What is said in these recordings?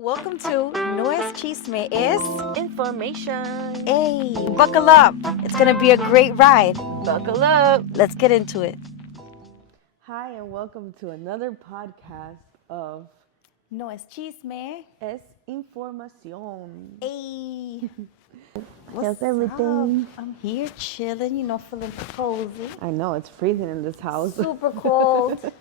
Welcome to No es Chisme es Information. Hey, buckle up. It's going to be a great ride. Buckle up. Let's get into it. Hi, and welcome to another podcast of No es Chisme. Es Información. Hey. How's everything? Up? I'm here chilling, feeling cozy. I know, it's freezing in this house. Super cold.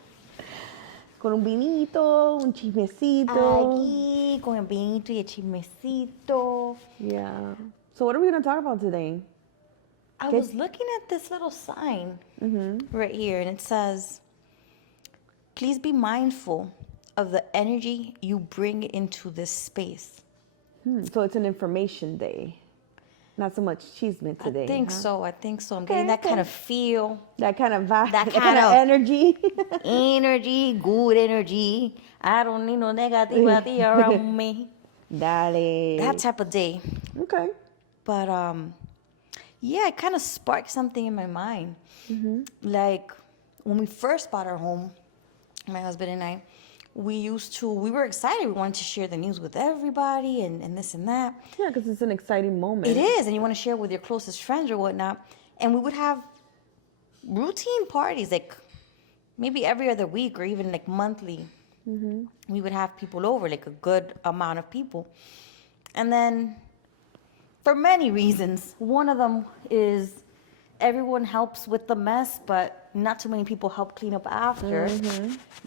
Con un vinito, un chismecito. Aquí, con el vinito y el chismecito. Yeah. So what are we going to talk about today? I was looking at this little sign right here, and it says, please be mindful of the energy you bring into this space. So it's an information day. Not so much chisme today. I think so. I'm getting that kind of feel. That kind of vibe. That That kind kind of of- energy. Energy, good energy. I don't need no negativity around me. Dale. That type of day. Okay. But yeah, it kind of sparked something in my mind. Like when we first bought our home, my husband and I, we were excited. We wanted to share the news with everybody and this and that. Yeah, because it's an exciting moment. It is, and you want to share with your closest friends or whatnot. And we would have routine parties, like maybe every other week or even like monthly. We would have people over, like a good amount of people. And then for many reasons, one of them is everyone helps with the mess, but not too many people help clean up after.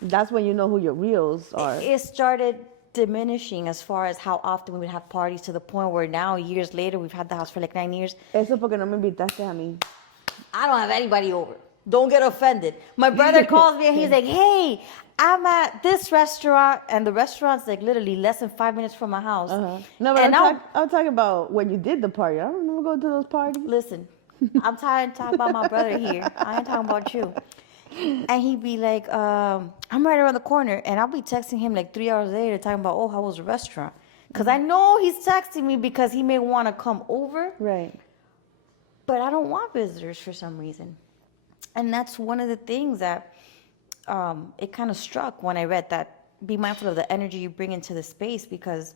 That's when you know who your reals are. It started diminishing as far as how often we would have parties, to the point where now, years later, we've had the house for like 9 years. Eso porque no me invitaste a mí. I don't have anybody over. Don't get offended. My brother calls me and he's like, hey, I'm at this restaurant, and the restaurant's like literally less than 5 minutes from my house. No, but And I'm talking about when you did the party. I don't remember going to those parties. Listen, I'm tired of talking about my brother here. I ain't talking about you. And he'd be like, I'm right around the corner. And I'll be texting him like 3 hours later talking about, oh, how was the restaurant? Because I know he's texting me because he may want to come over. Right. But I don't want visitors for some reason. And that's one of the things that it kind of struck when I read that. Be mindful of the energy you bring into the space, because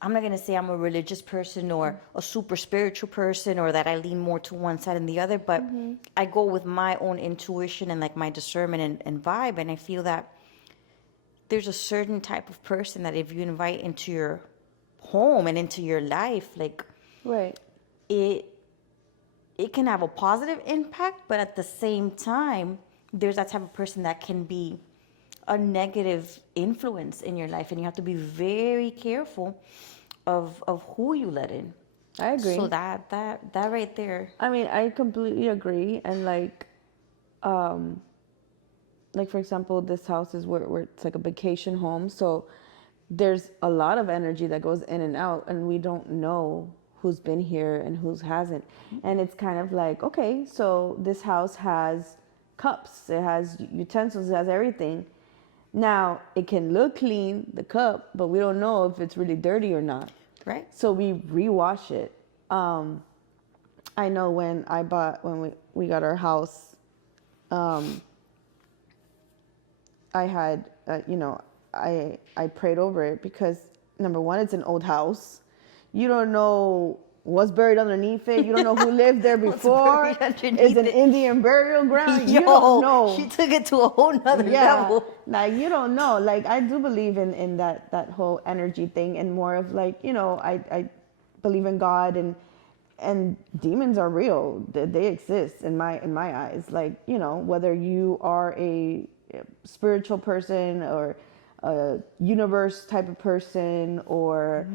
I'm not going to say I'm a religious person or a super spiritual person, or that I lean more to one side than the other, but I go with my own intuition and like my discernment and vibe. And I feel that there's a certain type of person that if you invite into your home and into your life, like Right. it can have a positive impact, but at the same time, there's that type of person that can be a negative influence in your life, and you have to be very careful of who you let in. I agree. So that right there. I mean, I completely agree. And like for example, this house is where it's like a vacation home. So there's a lot of energy that goes in and out, and we don't know who's been here and who hasn't. And it's kind of like, okay, so this house has cups, it has utensils, it has everything. Now, it can look clean, the cup, but we don't know if it's really dirty or not. Right. So we rewash it. I know when we got our house, I had, I prayed over it because, number one, it's an old house. You don't know what's buried underneath it. You don't know who lived there before. It's an Indian burial ground. You don't know. She took it to a whole nother level. Like, you don't know. Like, I do believe in that whole energy thing, and more of like, I believe in God, and demons are real. They exist in my eyes. Like, whether you are a spiritual person or a universe type of person, or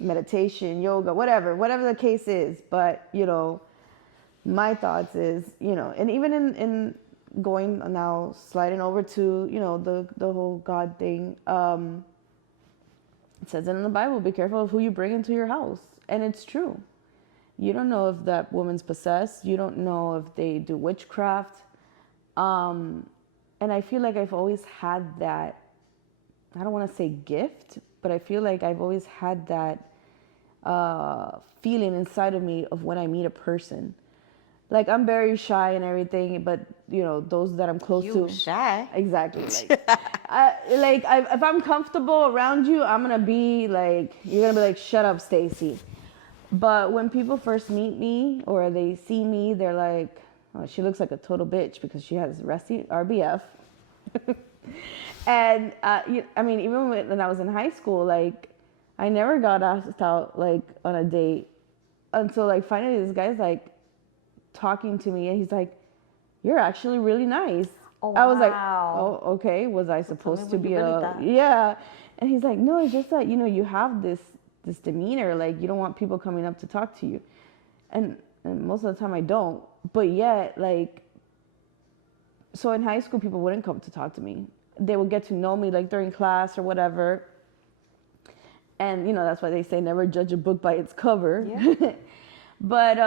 meditation, yoga, whatever the case is. But my thoughts is, and even in going now, sliding over to the whole God thing, it says it in the Bible, be careful of who you bring into your house. And it's true. You don't know if that woman's possessed. You don't know if they do witchcraft. And I feel like I've always had that, I don't want to say gift, but I feel like I've always had that feeling inside of me of when I meet a person. Like, I'm very shy and everything, but, those that I'm close to. You shy? Exactly. Like, if I'm comfortable around you, I'm gonna be like, you're gonna be like, shut up, Stacy. But when people first meet me or they see me, they're like, oh, she looks like a total bitch because she has rusty RBF. And I mean, even when I was in high school, like, I never got asked out like on a date until like finally this guy's like talking to me and he's like, "You're actually really nice." Oh, I was like, wow. "Oh, okay. Was I supposed to what be you really a thought. yeah?" And he's like, "No, it's just that you have this demeanor. Like you don't want people coming up to talk to you." And most of the time I don't. But yet, like, so in high school, people wouldn't come to talk to me. They would get to know me like during class or whatever. And that's why they say never judge a book by its cover. Yeah. But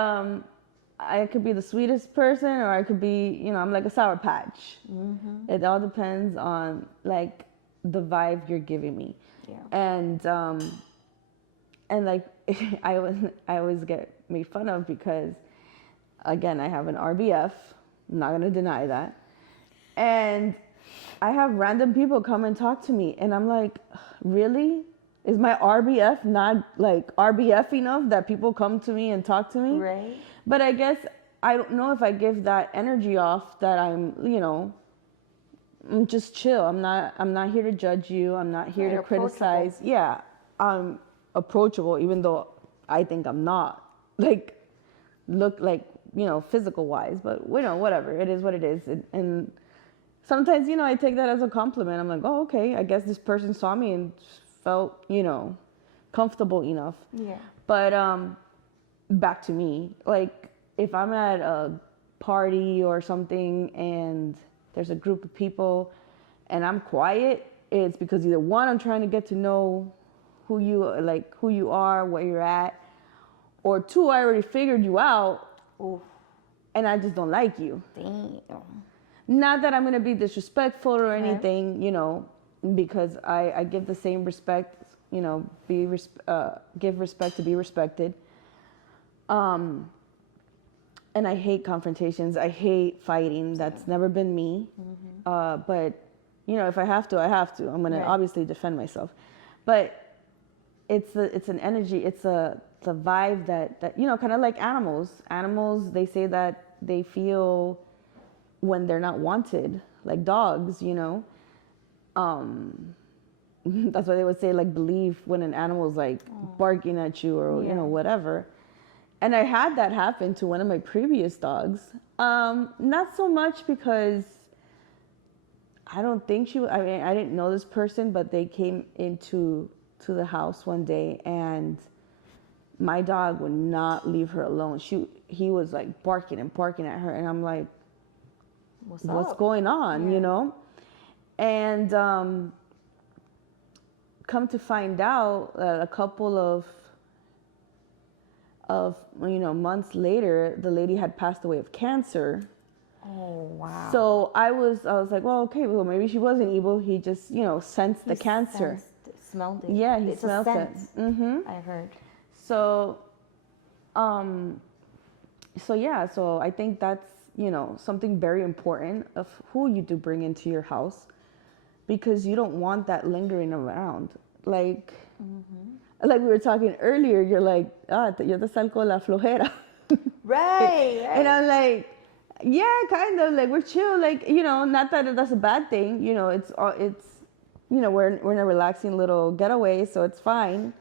I could be the sweetest person, or I could be, I'm like a Sour Patch. Mm-hmm. It all depends on like the vibe you're giving me. Yeah. And like I always get made fun of because, again, I have an RBF. I'm not gonna deny that. And I have random people come and talk to me, and I'm like, really? Is my RBF not like RBF enough that people come to me and talk to me? Right. But I guess I don't know if I give that energy off that I'm just chill. I'm not here to judge you. I'm not here to criticize. Yeah, I'm approachable, even though I think I'm not. Like, look like physical wise, but whatever. It is what it is, and sometimes I take that as a compliment. I'm like, oh, okay. I guess this person saw me and felt comfortable enough. Yeah. But back to me, like if I'm at a party or something and there's a group of people and I'm quiet, it's because either one, I'm trying to get to know who you are, where you're at, or two, I already figured you out. Oof. And I just don't like you. Damn. Not that I'm gonna be disrespectful or anything, because I give the same respect, give respect to be respected. And I hate confrontations. I hate fighting. That's never been me. Mm-hmm. But if I have to, I have to. I'm gonna obviously defend myself. But it's an energy. It's the vibe that kind of like animals. Animals, they say that they feel when they're not wanted, like dogs. That's why they would say like believe when an animal's like barking at you or whatever. And I had that happen to one of my previous dogs. Not so much because I don't think I didn't know this person, but they came into the house one day and my dog would not leave her alone. He was like barking and barking at her, and I'm like, what's going on, And come to find out that a couple of months later, the lady had passed away of cancer. Oh, wow. So I was like, well, okay, well, maybe she wasn't evil. He just, sensed the cancer. Smelled it. Yeah, he it's smelled a it. sense, Mm-hmm. I heard. So, so I think that's, something very important of who you do bring into your house, because you don't want that lingering around. Like, like we were talking earlier, you're like, yo te salgo la flojera. Right. And I'm like, yeah, kind of, like we're chill, like, not that that's a bad thing, it's we're in a relaxing little getaway, so it's fine.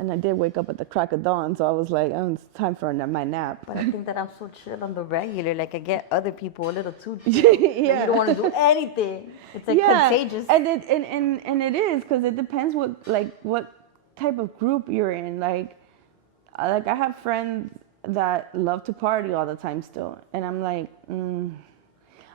And I did wake up at the crack of dawn, so I was like, oh, it's time for my nap. But I think that I'm so chill on the regular. Like, I get other people a little too chill. Yeah. Like, you don't want to do anything. It's like contagious. And it is, because it depends what type of group you're in. Like I have friends that love to party all the time still, and I'm like,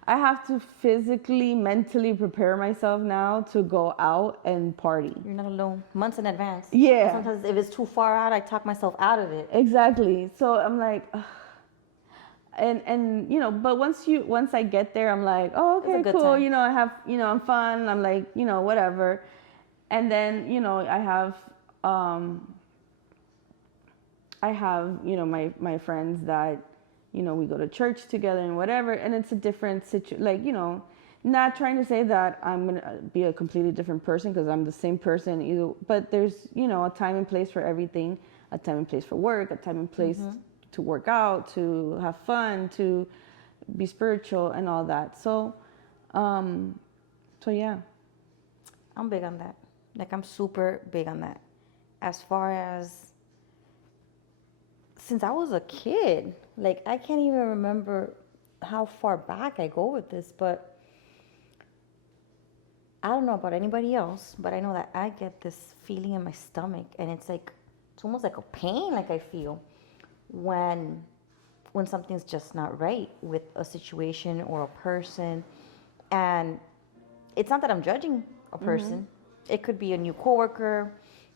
I have to physically, mentally prepare myself now to go out and party. You're not alone. Months in advance. Yeah. And sometimes if it's too far out, I talk myself out of it. Exactly. So I'm like, ugh. And but once I get there, I'm like, oh, okay, cool. Time. I have, I'm fun. I'm like, whatever. And then, I have my friends that, we go to church together and whatever. And it's a different situation. Like, Not trying to say that I'm going to be a completely different person because I'm the same person either, but there's, a time and place for everything, a time and place for work, a time and place to work out, to have fun, to be spiritual and all that. So yeah. I'm big on that. Like, I'm super big on that. As far as, since I was a kid, like, I can't even remember how far back I go with this, but I don't know about anybody else, but I know that I get this feeling in my stomach, and it's like, it's almost like a pain, like I feel when something's just not right with a situation or a person. And it's not that I'm judging a person. It could be a new coworker,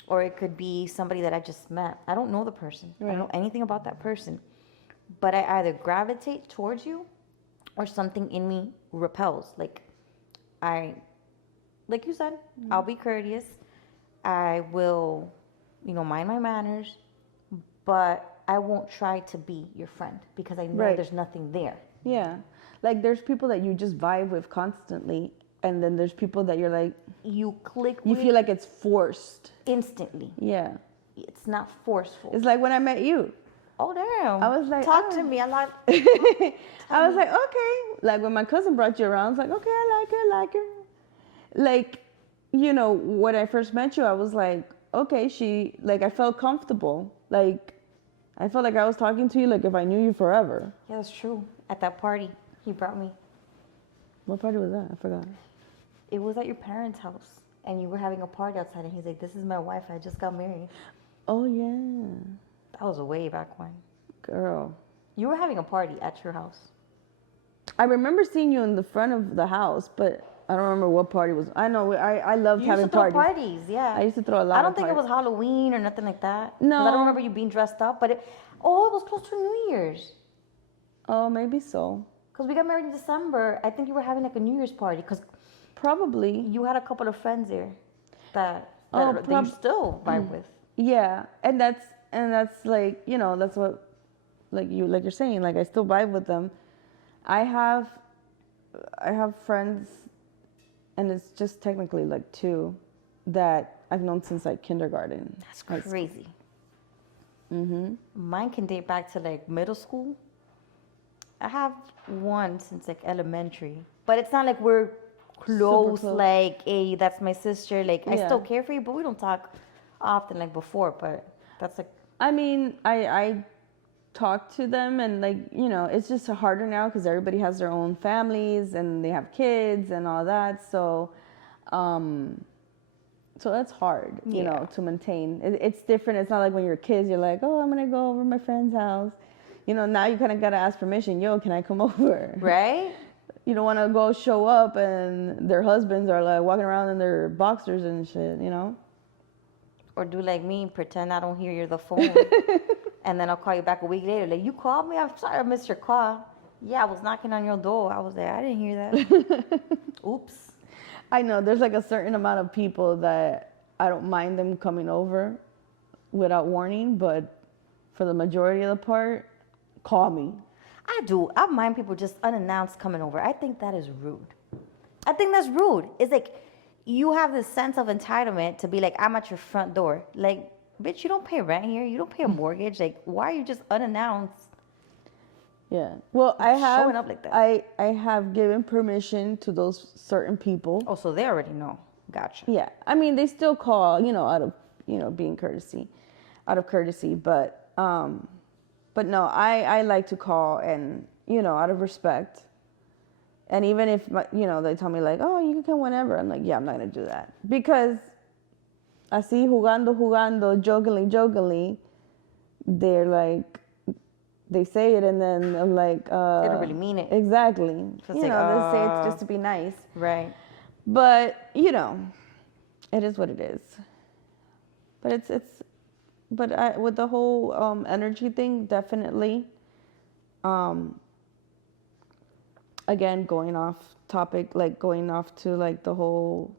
or it could be somebody that I just met. I don't know the person. I don't know anything about that person. But I either gravitate towards you, or something in me repels. Like you said, I'll be courteous. I will, mind my manners, but I won't try to be your friend because I know there's nothing there. Yeah. Like, there's people that you just vibe with constantly, and then there's people that you're like, you click you with feel like it's forced. instantly. Yeah. It's not forceful. It's like when I met you. Oh, damn. I was like, talk to me. I like. I was like, okay. Like, when my cousin brought you around, I was like, okay, I like her. Like, when I first met you, I was like, okay, I felt comfortable. Like, I felt like I was talking to you like if I knew you forever. Yeah, that's true. At that party, he brought me. What party was that? I forgot. It was at your parents' house, and you were having a party outside, and he's like, this is my wife. I just got married. Oh, yeah. That was way back when. Girl. You were having a party at your house. I remember seeing you in the front of the house, but I don't remember what party was. I know I loved having parties. You used to throw parties, yeah. I used to throw a lot of parties. I don't think it was Halloween or nothing like that. No. 'Cause I don't remember you being dressed up, but it was close to New Year's. Oh, maybe so. Because we got married in December. I think you were having like a New Year's party because probably you had a couple of friends there that you still vibe with. Yeah, and that's like, that's what, like you're saying, like I still vibe with them. I have friends, and it's just technically like two that I've known since like kindergarten. That's crazy. Mine can date back to like middle school. I have one since like elementary, but it's not like we're close. Like, hey, that's my sister. Like, I still care for you, but we don't talk often like before. But that's like, I mean, I talk to them, and like, it's just harder now because everybody has their own families and they have kids and all that. So that's hard, to maintain. It's different. It's not like when you're kids, you're like, oh, I'm gonna go over to my friend's house. Now you kind of gotta ask permission. Yo, can I come over? Right. You don't want to go show up and their husbands are like walking around in their boxers and shit, Or do like me, pretend I don't hear the phone, and then I'll call you back a week later. Like, you called me? I'm sorry I missed your call. Yeah, I was knocking on your door. I was there. I didn't hear that. Oops. I know there's like a certain amount of people that I don't mind them coming over without warning, but for the majority of the part, call me. I do. I mind people just unannounced coming over. I think that is rude. I think that's rude. It's like you have this sense of entitlement to be like, I'm at your front door. Like, bitch, you don't pay rent here. You don't pay a mortgage. Like, why are you just unannounced? Yeah. Well, I have showing up like that. I have given permission to those certain people. Oh, so they already know. Gotcha. Yeah. I mean, they still call, out of, being out of courtesy, but no, I like to call and, out of respect. And even if, they tell me like, oh, you can come whenever. I'm like, yeah, I'm not going to do that. Because así jugando, jokingly, they're like, they say it and then I'm like... they don't really mean it. Exactly. So they say it's just to be nice. Right. But, it is what it is. But but with the whole energy thing, definitely. Again, going off topic, like going off to like the whole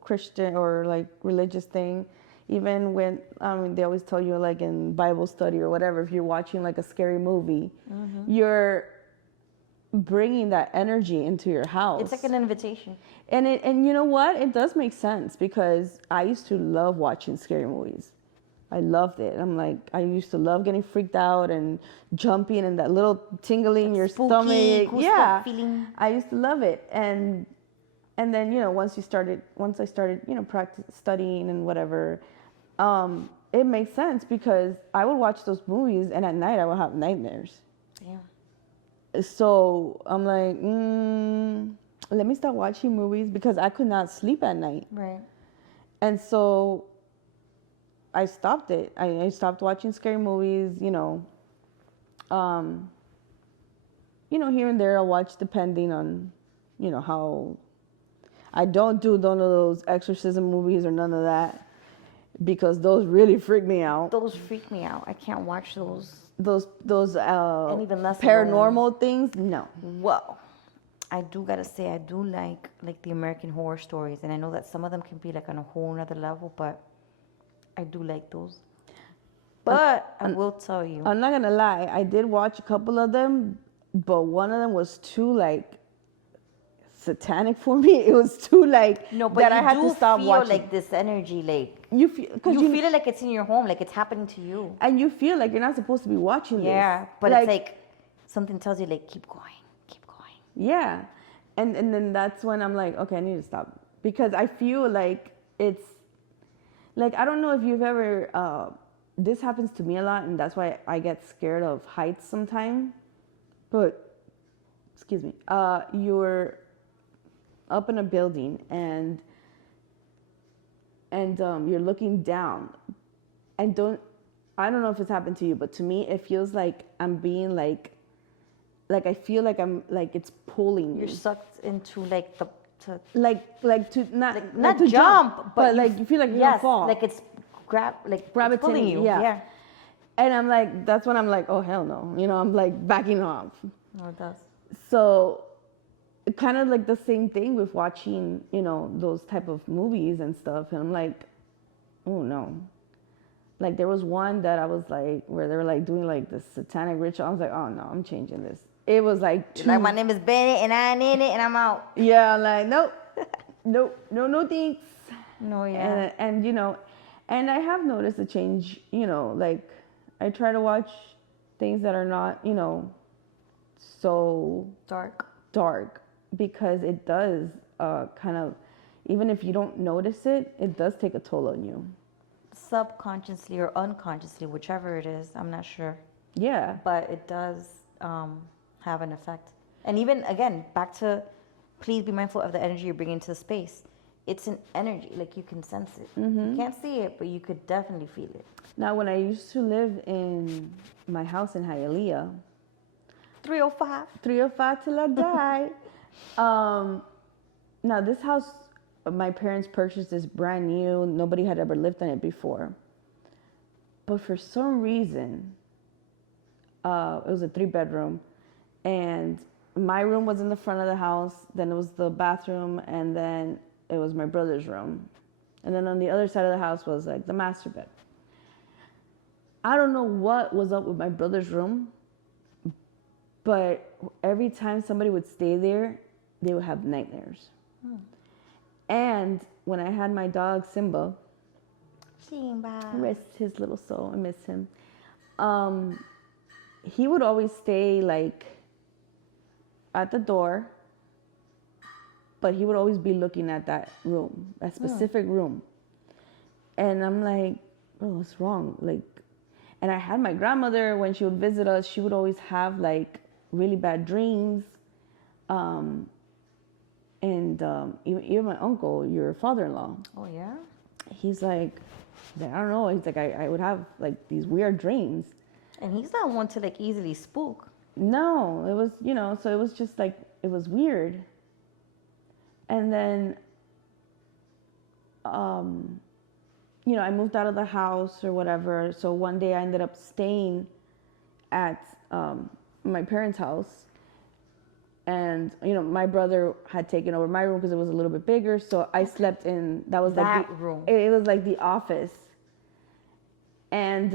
Christian or like religious thing. Even when they always tell you like in Bible study or whatever, if you're watching like a scary movie, you're bringing that energy into your house. It's like an invitation. And you know what? It does make sense because I used to love watching scary movies. I loved it. I'm like, I used to love getting freaked out and jumping and that little tingling in your Spooky, stomach. goosebump Yeah, feeling. I used to love it. And then once I started practice studying and whatever, it makes sense because I would watch those movies and at night I would have nightmares. Yeah. So I'm like, let me start watching movies because I could not sleep at night. Right. And so I stopped it. I stopped watching scary movies, here and there I'll watch depending on, how. I don't do none of those exorcism movies or none of that because those really freak me out. Those freak me out. I can't watch those. Those And even less paranormal things, no. Well, I do gotta say I do like the American Horror Stories, and I know that some of them can be like on a whole nother level, but I do like those. But I will tell you, I'm not gonna lie, I did watch a couple of them, but one of them was too satanic for me. It was too no, but that you I had do to stop feel watching. like this energy, You feel you feel it like it's in your home, like it's happening to you. and you feel like you're not supposed to be watching this. Yeah, but it's like something tells you keep going, keep going. Yeah, and then that's when I'm like, okay, I need to stop because I feel like it's like I don't know if you've ever. This happens to me a lot, and that's why I get scared of heights sometimes. But excuse me, you're up in a building and you're looking down, and I don't know if it's happened to you, but to me it feels like I'm being like I feel like I'm like it's pulling me. You're sucked into the to to not to jump, but you feel like you're yes, gonna fall. like it's Gravitating, it's pulling you. yeah. And I'm like, that's when I'm like, oh hell no, I'm like backing off. No, it does. So kind of like the same thing with watching, those type of movies and stuff. And I'm like, oh no. Like there was one that I was like, where they were like doing like this satanic ritual. I was like, oh no, I'm changing this. It was like too. Like my name is Bennett and I ain't in it and I'm out. Yeah, like nope, no thanks. No, yeah. And and I have noticed a change. Like I try to watch things that are not, so dark because it does kind of, even if you don't notice it, it does take a toll on you. Subconsciously or unconsciously, whichever it is, I'm not sure. Yeah. But it does have an effect. And even, again, back to please be mindful of the energy you're bringing into the space. It's an energy, like you can sense it. You can't see it, but you could definitely feel it. Now, when I used to live in my house in Hialeah, 305 till I die. Now, this house, my parents purchased this brand new. Nobody had ever lived in it before. But for some reason, it was a 3-bedroom. And my room was in the front of the house. Then it was the bathroom. And then it was my brother's room. And then on the other side of the house was like the master bed. I don't know what was up with my brother's room, but every time somebody would stay there, they would have nightmares. And when I had my dog Simba, rest his little soul, I miss him. He would always stay like at the door, but he would always be looking at that room, that specific room. And I'm like, oh, what's wrong? And I had my grandmother, when she would visit us, she would always have like really bad dreams. Even my uncle, your father-in-law. Oh, yeah? He's like, I don't know. He's like, I would have like these weird dreams. And he's not one to easily spook. No, it was, so it was just like, it was weird. And then, I moved out of the house or whatever. So one day I ended up staying at my parents' house. And, my brother had taken over my room because it was a little bit bigger. So I slept in, that was like that room. It was like the office. And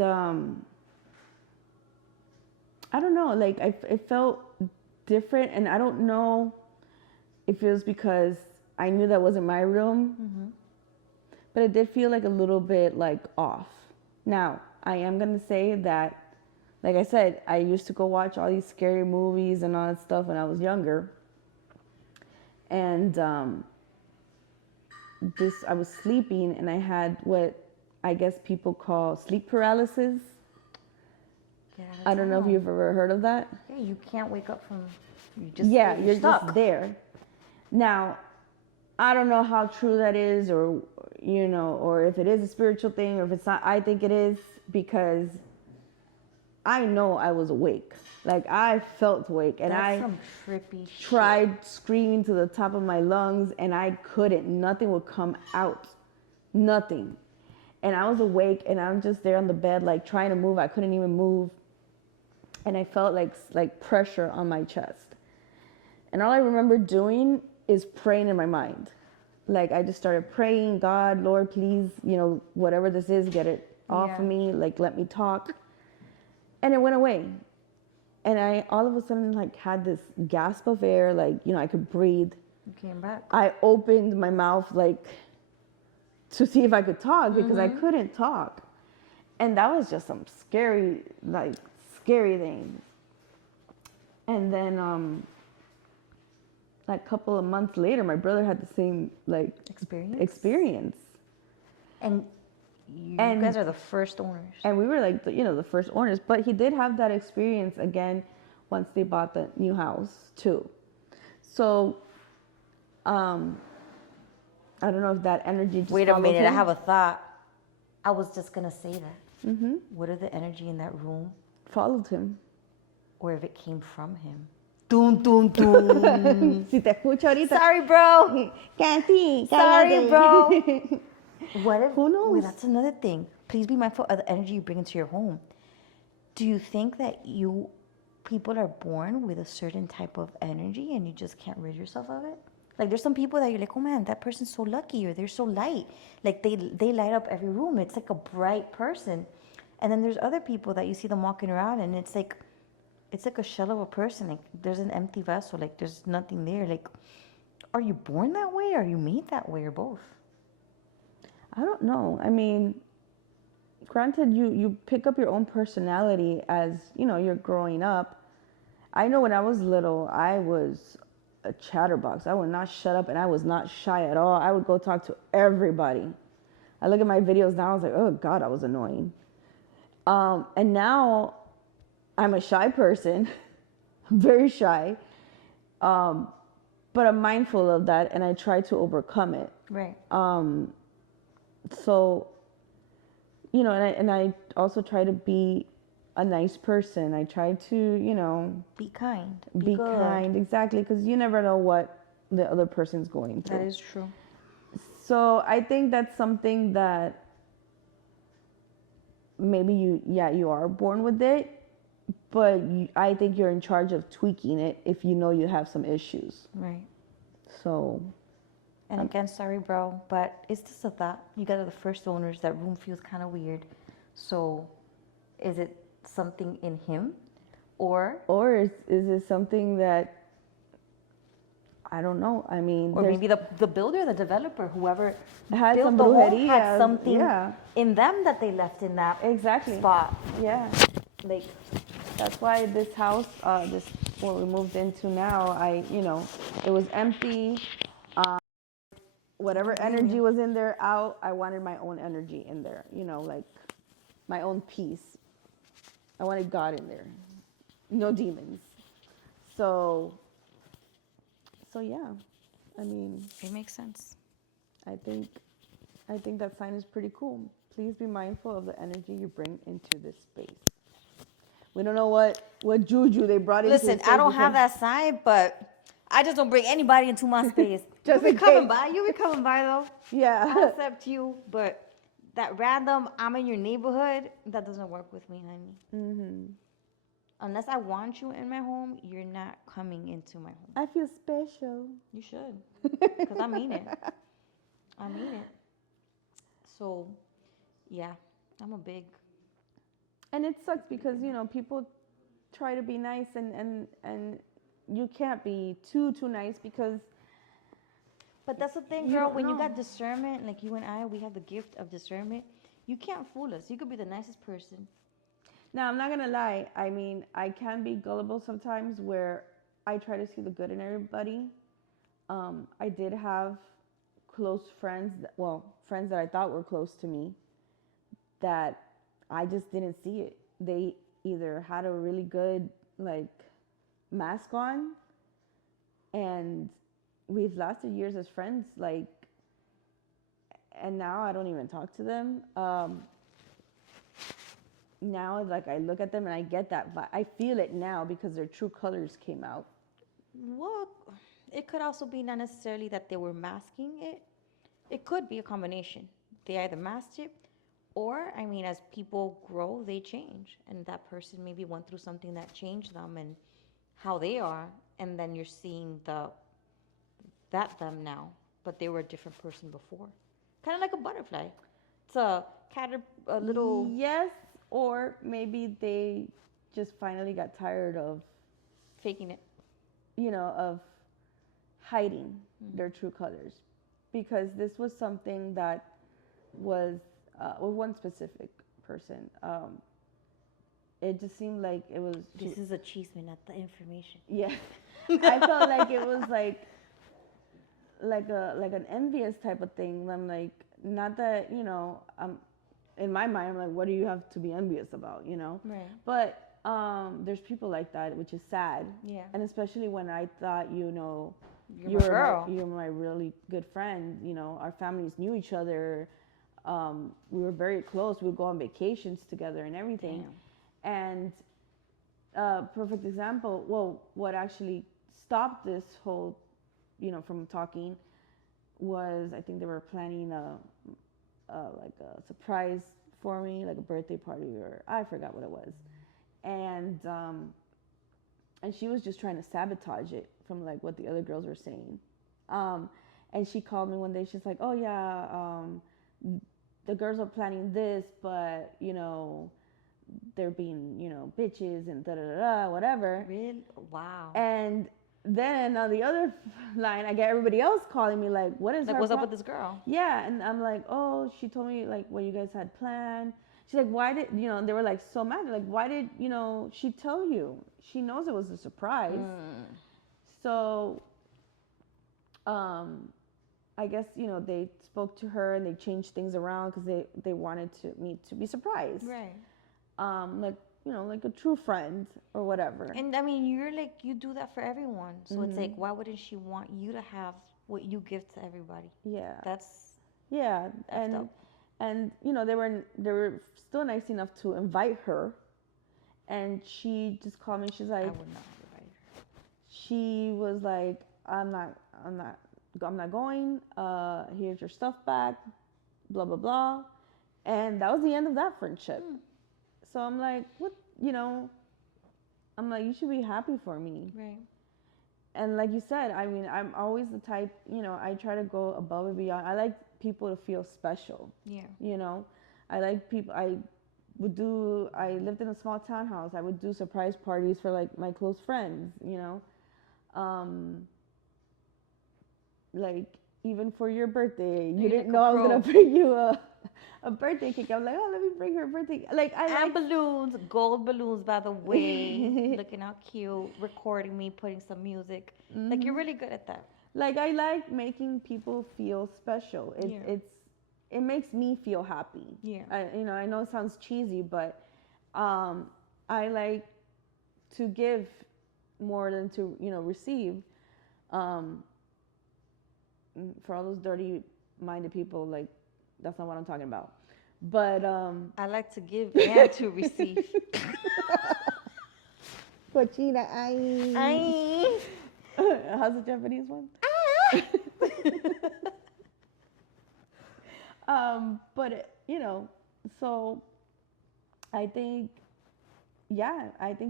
I don't know, like it felt different, and I don't know if it was because I knew that wasn't my room, but it did feel like a little bit like off. Now, I am gonna say that, like I said, I used to go watch all these scary movies and all that stuff when I was younger, and I was sleeping and I had what I guess people call sleep paralysis. I don't know if you've ever heard of that. Yeah, you can't wake up from. You're stuck. just there. Now, I don't know how true that is, or or if it is a spiritual thing, or if it's not. I think it is, because I know I was awake. Like, I felt awake, and That's I some trippy shit. tried screaming to the top of my lungs, and I couldn't. Nothing would come out. Nothing. And I was awake, and I'm just there on the bed, like, trying to move. I couldn't even move. And I felt like pressure on my chest. And all I remember doing is praying in my mind. Like, I just started praying, God, Lord, please, whatever this is, get it off of me. Like, let me talk. And it went away. And I all of a sudden, like, had this gasp of air, like, I could breathe. You came back. I opened my mouth, like, to see if I could talk, because I couldn't talk. And that was just some scary thing. And then, like, a couple of months later, my brother had the same, like, experience. And you guys are the first owners. And we were, like, the first owners. But he did have that experience again once they bought the new house, too. So, I don't know if that energy just Wait a minute, him. I have a thought. I was just going to say that. What if the energy in that room followed him? Or if it came from him? Dun, dun, dun. Si te escucho ahorita. Sorry, bro. Kathy, sorry, bro. What if? Who knows? Wait, that's another thing. Please be mindful of the energy you bring into your home. Do you think that people are born with a certain type of energy and you just can't rid yourself of it? Like, there's some people that you're like, oh man, that person's so lucky, or they're so light. Like, they light up every room. It's like a bright person. And then there's other people that you see them walking around and it's like a shell of a person. Like, there's an empty vessel. Like, there's nothing there. Like, are you born that way? Or are you made that way, or both? I don't know. I mean, granted, you pick up your own personality as, you're growing up. I know when I was little, I was a chatterbox. I would not shut up, and I was not shy at all. I would go talk to everybody. I look at my videos now, I was like, oh God, I was annoying. And now I'm a shy person, very shy. But I'm mindful of that, and I try to overcome it. Right. So, and I also try to be a nice person. I try to, be kind. Be kind, exactly, because you never know what the other person's going through. That is true. So I think that's something that maybe you are born with it, but I think you're in charge of tweaking it if you know you have some issues. Right. So. And again, sorry, bro, but it's just a thought. You guys are the first owners. That room feels kind of weird. So, is it something in him, or is it something that, I don't know. I mean, or maybe the builder, the developer, whoever had built some the home had brujeria, something in them that they left in that spot. Yeah, like, that's why this house, what we moved into now, it was empty. Whatever energy was in there out, I wanted my own energy in there, like my own peace. I wanted God in there, no demons. So yeah, I mean, It makes sense. I think that sign is pretty cool. Please be mindful of the energy you bring into this space. We don't know what juju they brought into. Listen, I don't have that sign, but I just don't bring anybody into my space. You'll be coming by though. Yeah. I'll accept you, but that random, I'm in your neighborhood, that doesn't work with me, honey. Mm-hmm. Unless I want you in my home, you're not coming into my home. I feel special. You should, because I mean it. I mean it. So, yeah, I'm a big. And it sucks because, people try to be nice and you can't be too nice because But that's the thing, you girl. don't When you know. got discernment, like you and I, we have the gift of discernment. You can't fool us. You could be the nicest person. Now, I'm not gonna lie. I mean, I can be gullible sometimes where I try to see the good in everybody. I did have close friends, well, friends that I thought were close to me, that I just didn't see it. They either had a really good, like, mask on, and we've lasted years as friends, like, and now I don't even talk to them. Now, like, I look at them and I get that I feel it now because their true colors came out. Well, it could also be not necessarily that they were masking it. It could be a combination. They either masked it, or, I mean, as people grow, they change. And that person maybe went through something that changed them and how they are. And then you're seeing that them now, but they were a different person before. Kind of like a butterfly. It's a little Yes, or maybe they just finally got tired of, faking it. of hiding their true colors, because this was something that was with one specific person. It just seemed like it was. This is a cheeseman, not the information. Yeah, I felt like it was like an envious type of thing. I'm like, not that in my mind, I'm like, what do you have to be envious about, Right. But there's people like that, which is sad. Yeah. And especially when I thought, You're my girl. you're my really good friend. Our families knew each other. We were very close. We would go on vacations together and everything. Damn. And perfect example. Well, what actually stopped this whole, from talking, was I think they were planning like a surprise for me, like a birthday party, or I forgot what it was, and she was just trying to sabotage it from like what the other girls were saying, and she called me one day. She's like, "Oh yeah, the girls are planning this, but they're being bitches and da da da da whatever." Really? Wow. And then on the other line, I get everybody else calling me like, "What is Like, her what's up with this girl? Yeah, and I'm like, "Oh, she told me like what you guys had planned." She's like, "Why did and they were like so mad. They're like, "Why did she tell you? She knows it was a surprise." So, I guess they spoke to her and they changed things around because they wanted me to be surprised. Right. Like like a true friend or whatever. And I mean, you do that for everyone. So it's like, why wouldn't she want you to have what you give to everybody? Yeah. That's and dope. and they were still nice enough to invite her, and she just called me. She's like, I would not have invited her. she was like, I'm not going. Here's your stuff back. Blah blah blah, and that was the end of that friendship. So I'm like, what? I'm like, you should be happy for me. Right. And like you said, I mean, I'm always the type, I try to go above and beyond. I like people to feel special. Yeah. I like people. I lived in a small townhouse. I would do surprise parties for like my close friends, like even for your birthday, you didn't know I was going to bring you a birthday cake. I'm like, oh, let me bring her a birthday. And balloons, gold balloons, by the way. Looking how cute, recording me, putting some music. Like, you're really good at that. Like, I like making people feel special. It makes me feel happy. Yeah. I know it sounds cheesy, but I like to give more than to receive. For all those dirty-minded people, like, that's not what I'm talking about. But I like to give and to receive. Cochina, ay. How's the Japanese one? But so I think you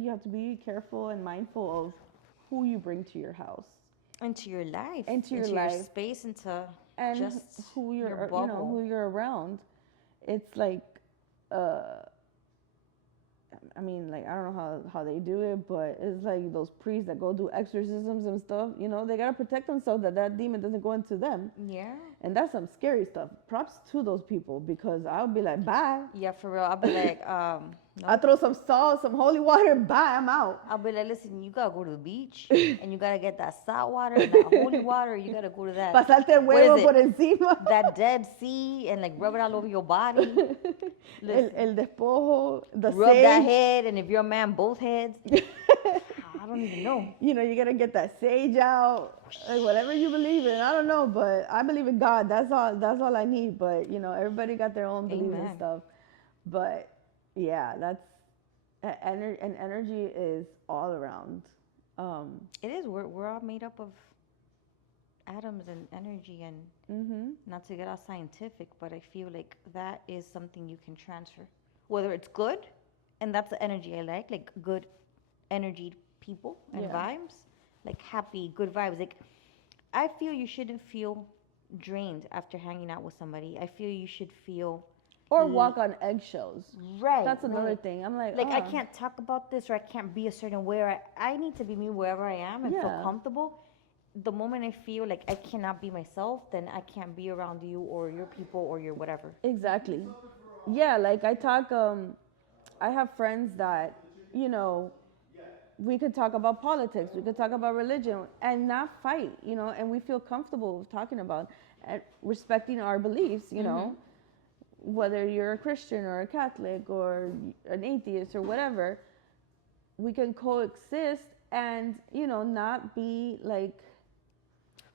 have to be careful and mindful of who you bring to your house. Into your life. Into your space, into and just who you're your bubble. who you're around. It's like I mean, like, I don't know how they do it, but it's like those priests that go do exorcisms and stuff, you know, they got to protect themselves that demon doesn't go into them. Yeah. And that's some scary stuff. Props to those people, because I'll be like, bye. Yeah, for real. I'll be like, no. I throw some salt, some holy water, bye, I'm out. I'll be like, listen, you gotta go to the beach and you gotta get that salt water and that holy water. You gotta go to that. Pasarte el what is huevo it? por encima. That Dead Sea and like rub it all over your body. El despojo, the Rub sage. that head, and if you're a man, both heads. I don't even know. You know, you gotta get that sage out, like whatever you believe in. I don't know, but I believe in God. That's all I need. But you know, everybody got their own beliefs and stuff. But yeah, that's and energy is all around. It is. We're all made up of atoms and energy, and not to get all scientific, but I feel like that is something you can transfer, whether it's good, and that's the energy I like good energy people and vibes, like happy, good vibes. Like, I feel you shouldn't feel drained after hanging out with somebody. I feel you should feel or walk on eggshells. Right. That's another thing. I'm like, I can't talk about this, or I can't be a certain way, or I need to be me wherever I am and feel comfortable. The moment I feel like I cannot be myself, then I can't be around you or your people or your whatever. Exactly. Yeah, like I talk, I have friends that, you know, we could talk about politics, we could talk about religion and not fight, you know, and we feel comfortable talking about and respecting our beliefs, you know, whether you're a Christian or a Catholic or an atheist or whatever, we can coexist and, you know, not be like...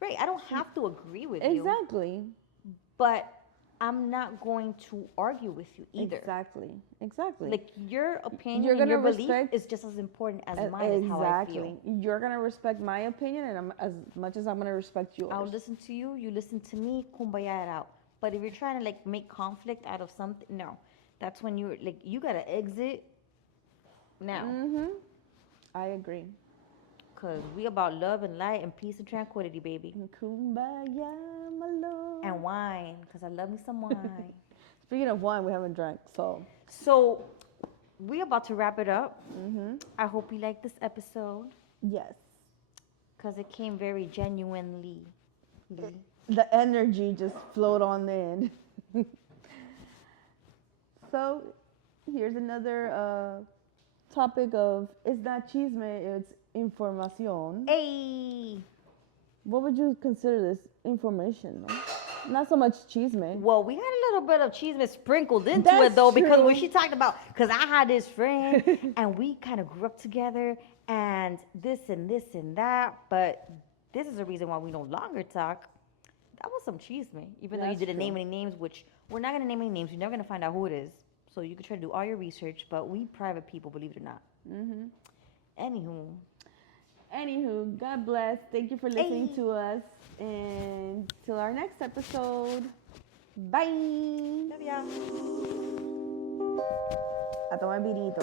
Right, I don't have to agree with you. Exactly. But I'm not going to argue with you either. Exactly. Like, your opinion and your belief is just as important as mine is how I feel. You're going to respect my opinion, and I'm, as much as I'm going to respect yours. I'll listen to you, you listen to me, kumbaya it out. But if you're trying to, like, make conflict out of something, no. That's when you're, like, you got to exit now. I agree. Because we about love and light and peace and tranquility, baby. Kumbaya, my love. And wine, because I love me some wine. Speaking of wine, we haven't drank, so. So, we about to wrap it up. I hope you liked this episode. Yes. Because it came very genuinely. The energy just flowed on in. So, here's another topic of, it's not chisme, it's información. Hey! What would you consider this? Information, no? Not so much chisme. Well, we had a little bit of chisme sprinkled into That's it, though, because true. when she talked about, because I had this friend, and we kind of grew up together, and this and this and that, but this is the reason why we no longer talk. That was some chisme, even though you That's didn't name true. any names, which we're not going to name any names. You're never going to find out who it is. So you can try to do all your research, but we private people, believe it or not. Anywho, God bless. Thank you for listening to us. And till our next episode. Bye. Love ya. A tomar vinito.